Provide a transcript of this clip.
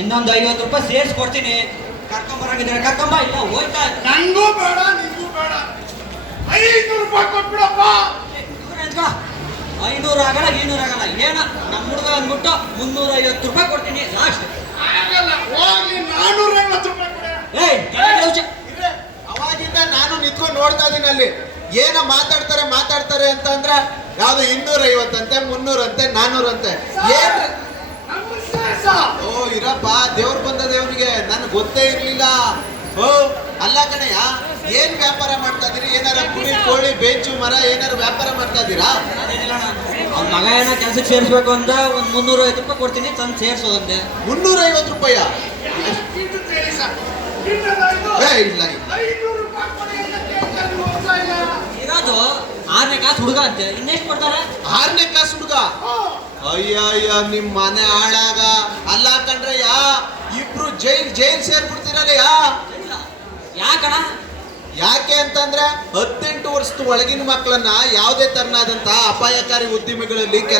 ಇನ್ನೊಂದು 50 ರೂಪಾಯಿ ಸೇರಿಸ್ಕೊಡ್ತೀನಿ. ಕರ್ಕೊಂಬರಂಗಿದ್ರೆ ಕರ್ಕೊಂಬ, ಇಲ್ಲ ಹೋಯ್ತಾ. ನಂಗೂ ಬೇಡ ನಿಂಗೂ ಬೇಡ, 500 ರೂಪಾಯಿ ಕೊಟ್ಬಿಡಪ್ಪ. 500 ಆಗಲ್ಲ 200 ಆಗಲ್ಲ, ಏನ ನಮ್ಮ ಹುಡುಗ ಅಂದ್ಬಿಟ್ಟು 350 ರೂಪಾಯಿ ಕೊಡ್ತೀನಿ ಲಾಸ್ಟ್. ಆಗಲ್ಲ, ಹೋಗ್ಲಿ 450 ರೂಪಾಯಿ ಕೊಡ. ಅವಾಗಿಂದ ನಾನು ನಿಂತ್ಕೊಂಡು ನೋಡ್ತಾ ಇದೀನಿ ಅಲ್ಲಿ ಏನ ಮಾತಾಡ್ತಾರೆ ಅಂತ ಅಂದ್ರೆ ಯಾವ್ದು 250 ಅಂತೆ, 300 ಅಂತೆ, 400 ಅಂತೆ. ಏನ್ ಓ ಇರಪ್ಪ, ದೇವ್ರು ಬಂದ ದೇವ್ರಿಗೆ ನನ್ಗೆ ಗೊತ್ತೇ ಇರ್ಲಿಲ್ಲ. ಓ ಅಲ್ಲ ಕಣಯ್ಯ, ಏನ್ ವ್ಯಾಪಾರ ಮಾಡ್ತಾ ಇದೀರಿ? ಏನಾರ ಕುರಿ ಕೋಳಿ ಬೇಂಚು ಮರ ಏನಾರು ವ್ಯಾಪಾರ ಮಾಡ್ತಾ ಇದ್ದೀರಾ? ಅವ್ನ ಮಗ ಏನೋ ಕೆಲ್ಸಕ್ಕೆ ಸೇರಿಸ್ಬೇಕು ಅಂತ ಒಂದು 350 ರೂಪಾಯಿ ಕೊಡ್ತೀನಿ, ತಂದು ಸೇರಿಸೋದಂತೆ. 350 ರೂಪಾಯ? ಇಲ್ಲ ಇರೋದು 6ನೇ ಕ್ಲಾಸ್ ಹುಡುಗ ಅಂತೆ, ಇನ್ನೆಷ್ಟು ಕೊಡ್ತಾರೆ? 6ನೇ ಕ್ಲಾಸ್ ಹುಡುಗ? ಅಯ್ಯ ನಿಮ್ ಮನೆ ಹಾಳಾಗ. ಅಲ್ಲ ಕಣ್ರಯ್ಯ, ಇಬ್ರು ಜೈಲ್ ಸೇರ್ಬಿಡ್ತೀರಲ್ಲಯ್ಯ. ಯಾಕಣ? ಯಾಕೆ ಅಂತಂದ್ರೆ 18 ವರ್ಷದ ಒಳಗಿನ ಮಕ್ಕಳನ್ನ ಯಾವುದೇ ತರನಾದಂತಹ ಅಪಾಯಕಾರಿ ಉದ್ದಿಮೆಗಳಲ್ಲಿ ಕೆಲಸ